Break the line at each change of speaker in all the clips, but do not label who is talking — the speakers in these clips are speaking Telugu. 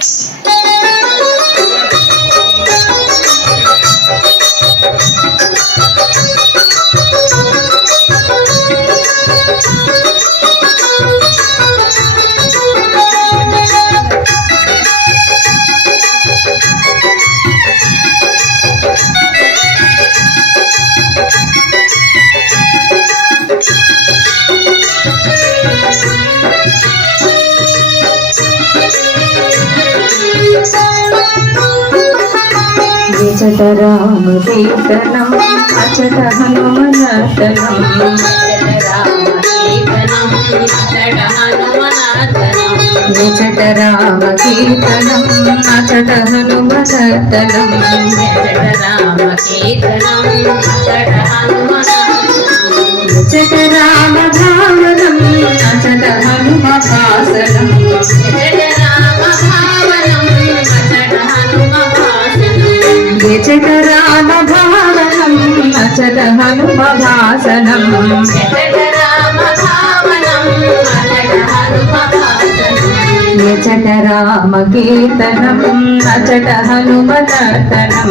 Thanks. రామ కీర్తనం అచట హనుమనతనం విజట రామ కీర్తనం అచట హనుమనతనం విజట రామ భావనం అచట హనుమ భాసనం విజట రామ కీర్తనం నచట హనుమ నర్తనం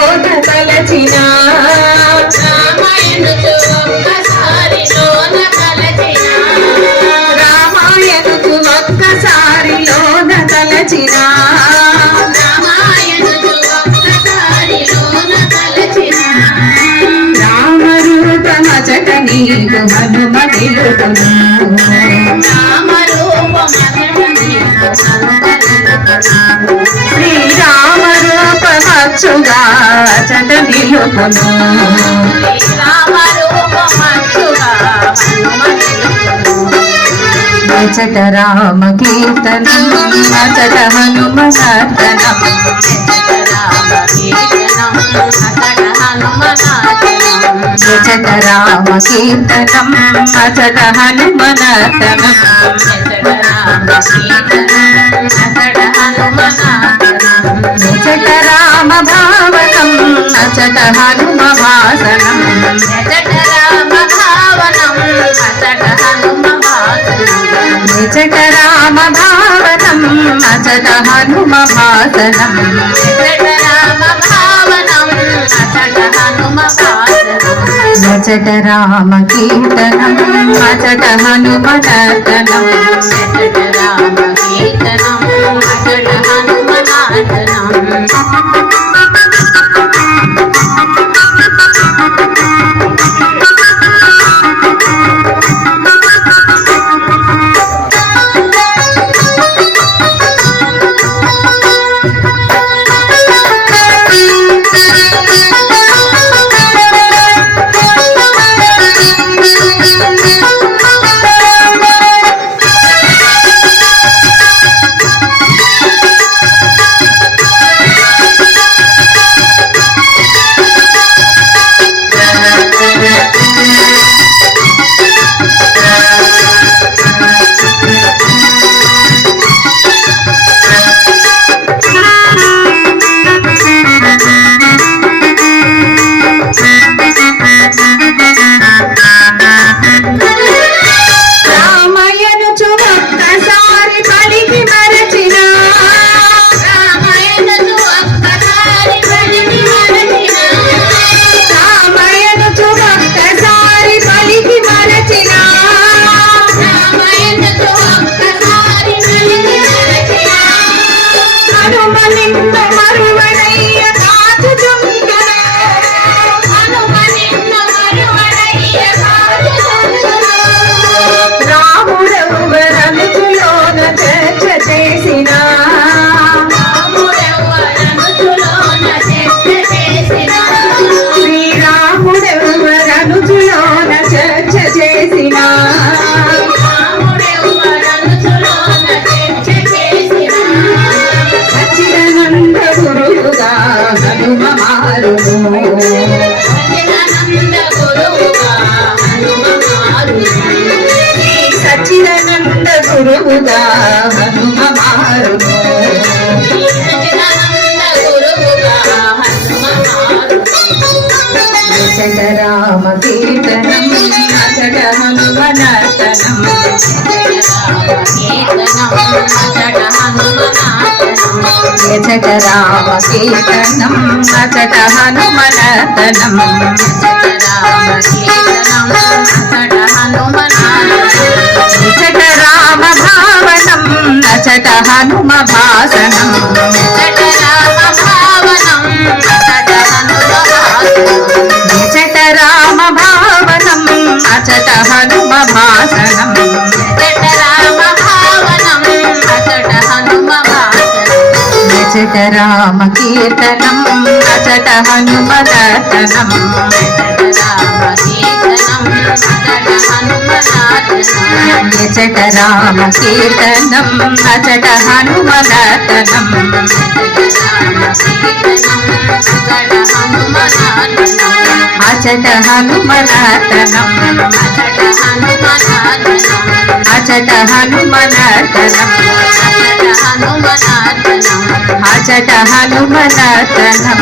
రామరూపమచట నీకు హనుమ నిలుగును శ్రీరామ రూపమచ్చుగా చట నిలుగును అచట రామ కీర్తనం అచట హనుమ నర్తనం అచట రామ కీర్తనం అచట హనుమ నర్తనం అచట రామ భావనం అచట హనుమ భాసనం నిజట రామ భావనం అచట హనుమ భాసనం రామ కీర్తనం మచట హనుమ నర్తనం రామ అచట రామ కీర్తనం అచట హనుమనర్తనం అచట రామ కీర్తనం అచట హనుమనర్తనం అచట రామ భావనం అచట హనుమ భాసనం అచట రామ కీర్తనం అచట హనుమనర్తనం అచట రామ కీర్తనం అచట హనుమనర్తనం అచట హనుమనర్తనం అచట హనుమనర్తనం అచట హనుమనతనం